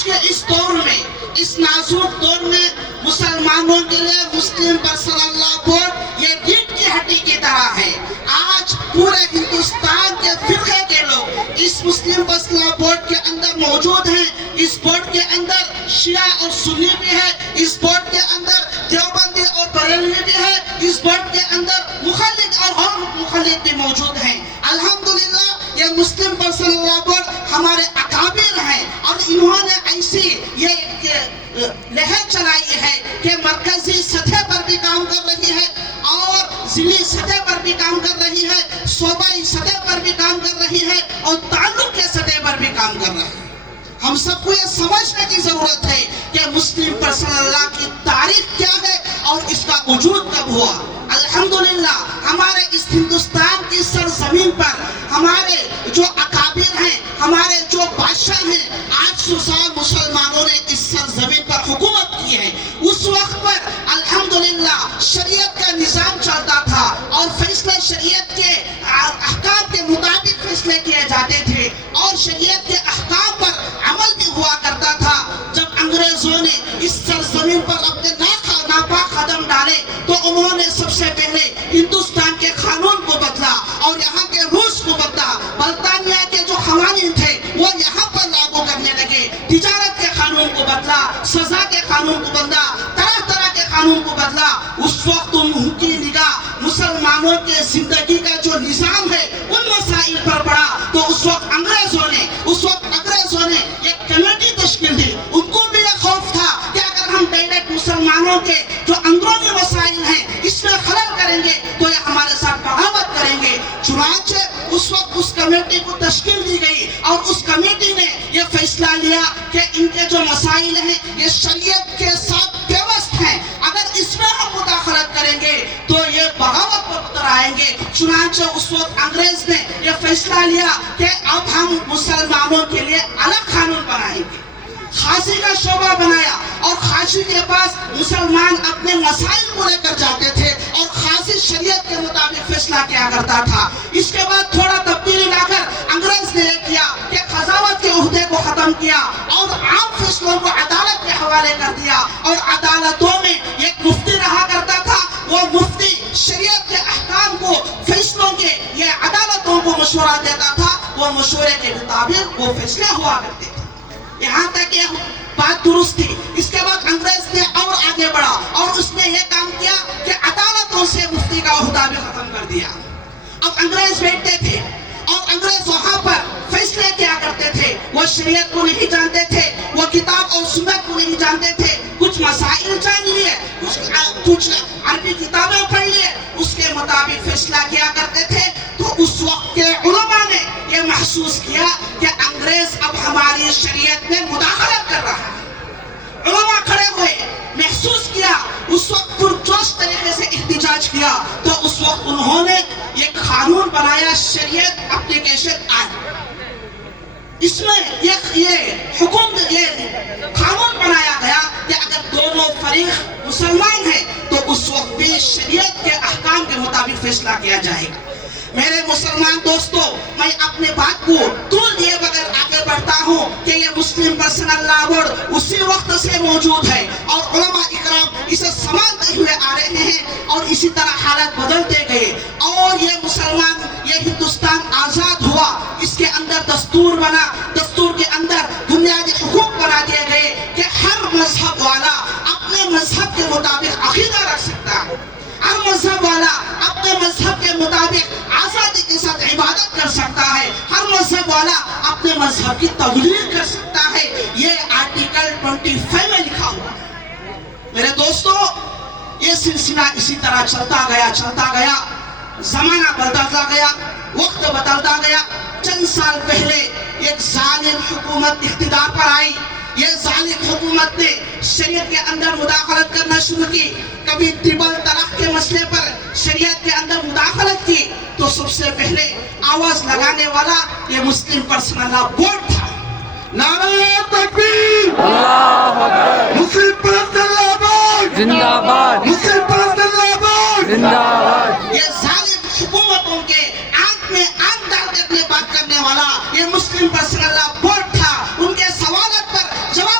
آج کے اس دور میں، اس نازک دور میں مسلمانوں کے لیے مسلم پرسنل لا بورڈ یہ ریڑھ کی ہڈی کی طرح ہے۔ آج پورے ہندوستان کے فرقے کے لوگ اس مسلم پرسنل لا بورڈ کے اندر موجود ہیں۔ اس بورڈ کے اندر شیعہ اور سنی بھی ہے، اس بورڈ کے اندر دیوبندی اور بریلوی بھی ہے، اس بورڈ کے اندر مخلد اور غیر مخلد بھی موجود ہیں۔ الحمدللہ یہ مسلم پرسنل لا بورڈ ہمارے اکابر ہیں، اور انہوں نے ایسی یہ لہر چلائی ہے کہ مرکزی سطح پر بھی کام کر رہی ہے اور ضلعی سطح پر بھی کام کر رہی ہے، صوبائی سطح پر بھی کام کر رہی ہے اور تعلق کے سطح پر بھی کام کر رہی ہے۔ ہم سب کو یہ سمجھنے کی ضرورت ہے کہ مسلم پرسنل لا کی تاریخ کیا ہے اور اس کا وجود کب ہوا۔ الحمدللہ ہمارے اس ہندوستان کی سرزمین پر ہمارے جو اکابر ہیں، ہمارے جو بادشاہ ہیں، 800 سال مسلمانوں نے اس سرزمین پر حکومت کی ہے۔ اس وقت پر الحمدللہ شریعت کا نظام چلتا تھا اور فیصلے شریعت کے احکام کے مطابق فیصلے کیے جاتے تھے اور شریعت کے احکام پر عمل بھی ہوا کرتا تھا۔ جب انگریزوں نے اس سرزمین پر اپنے ناپاک قدم ڈالے تو انہوں نے سب سے پہلے ہندوستان کے قانون کو بدلا اور یہاں کے رولز کو بدلا۔ برطانیہ کے جو قوانین تھے وہ یہاں پر لاگو کرنے لگے، تجارت کے قانون کو بدلا، سزا کے قانون کو بدلا، طرح طرح کے قانون کو بدلا۔ اس وقت ان کی نگاہ مسلمانوں کے زندگی کا جو نظام ہے ان مسائل پر پڑا، تو اس وقت انگریزوں نے ایک کمیٹی تشکیل دی۔ ان کو بھی یہ خوف تھا کہ اگر ہم ڈائریکٹ مسلمانوں کے جو اندرونی مسائل ہیں اس میں خلل کریں گے تو یہ ہمارے ساتھ بغاوت کریں گے۔ چنانچہ اس وقت اس کمیٹی کو تشکیل دی گئی اور اس کمیٹی نے یہ فیصلہ لیا کہ ان کے جو مسائل ہیں یہ شریعت کے ساتھ پیوست ہیں، اگر اس میں ہم مداخلت کریں گے تو یہ بغاوت پر اتر آئیں گے۔ چنانچہ اس وقت انگریز نے یہ فیصلہ لیا کہ اب ہم مسلمانوں کے لیے الگ قانون بنائیں گے، قاضی کا شعبہ بنایا اور قاضی کے پاس مسلمان اپنے مسائل کو لے کر جاتے تھے اور قاضی شریعت کے مطابق فیصلہ کیا کرتا تھا۔ اس کے بعد تھوڑا تبدیلی لا کر انگریز نے یہ کیا کہ قضاوت کے عہدے کو ختم کیا اور عام فیصلوں کو عدالت کے حوالے کر دیا، اور عدالتوں میں ایک مفتی رہا کرتا تھا، وہ مفتی شریعت کے احکام کو، فیصلوں کے یہ عدالتوں کو مشورہ دیتا تھا، وہ مشورے کے مطابق وہ فیصلے ہوا کرتے تھے۔ یہاں تک یہ بات درست تھی۔ اس کے بعد انگریز نے اور آگے بڑھا اور اس نے یہ کام کیا کہ عدالتوں سے مفتی کا عہدہ بھی ختم کر دیا۔ اب انگریز بیٹھتے تھے اور انگریز وہاں پر فیصلے کیا کرتے تھے، وہ شریعت کو نہیں جانتے تھے، وہ کتاب اور سنت کو نہیں جانتے تھے، کچھ مسائل جان لیے، کچھ عربی کتابیں پڑھ لیے، اس کے مطابق فیصلہ کیا کرتے تھے۔ تو اس وقت کے علماء نے یہ محسوس کیا کہ انگریز اب ہماری شریعت میں مداخلت کر رہا ہے۔ علماء کھڑے ہوئے، محسوس کیا، اس وقت پرجوش طریقے سے احتجاج کیا، تو اس وقت انہوں نے ایک قانون بنایا، شریعت اپلیکیشن ایکٹ۔ اس میں یہ قانون بنایا گیا کہ اگر دونوں فریق مسلمان ہیں تو اس وقت بھی شریعت کے احکام کے مطابق فیصلہ کیا جائے گا۔ میرے مسلمان دوستو، میں اپنے بات کو طول دیے بغیر آگے بڑھتا ہوں کہ یہ مسلم پرسنل لا بورڈ اسی وقت سے موجود ہے اور علماء اکرام اسے سنبھالتے ہوئے آ رہے ہیں اور اسی طرح حالات بدلتے گئے اور یہ ہندوستان آزاد ہوا، اس کے اندر دستور بنا، دستور کے اندر بنیادی حقوق بنا دیے گئے کہ ہر مذہب والا اپنے مذہب کے مطابق عقیدہ رکھ سکتا ہے، ہر مذہب والا اپنے مذہب کے مطابق آزادی کے ساتھ عبادت کر سکتا ہے، ہر مذہب والا اپنے مذہب کی تبلیغ کر سکتا ہے۔ یہ آرٹیکل 25 میں لکھا ہوا ہے۔ میرے دوستو، یہ سلسلہ اسی طرح چلتا گیا، زمانہ بدلتا گیا، وقت بدلتا گیا۔ چند سال پہلے ایک ظالم حکومت اقتدار پر آئی۔ یہ ظالم حکومت نے شریعت کے اندر مداخلت کرنا شروع کی، کبھی ٹرپل طلاق کے مسئلے پر شریعت کے اندر مداخلت کی، تو سب سے پہلے آواز لگانے والا یہ مسلم پرسنل لا بورڈ تھا۔ نعرہ تکبیر، اللہ اکبر، مسلم پرسنل لا بورڈ زندہ باد، مسلم پرسنل لا بورڈ زندہ باد۔ یہ ظالم حکومتوں کے آنکھ میں آنکھ ڈال کر بات کرنے والا یہ مسلم پرسنل لا بورڈ تھا۔ ان کے سوالات پر جواب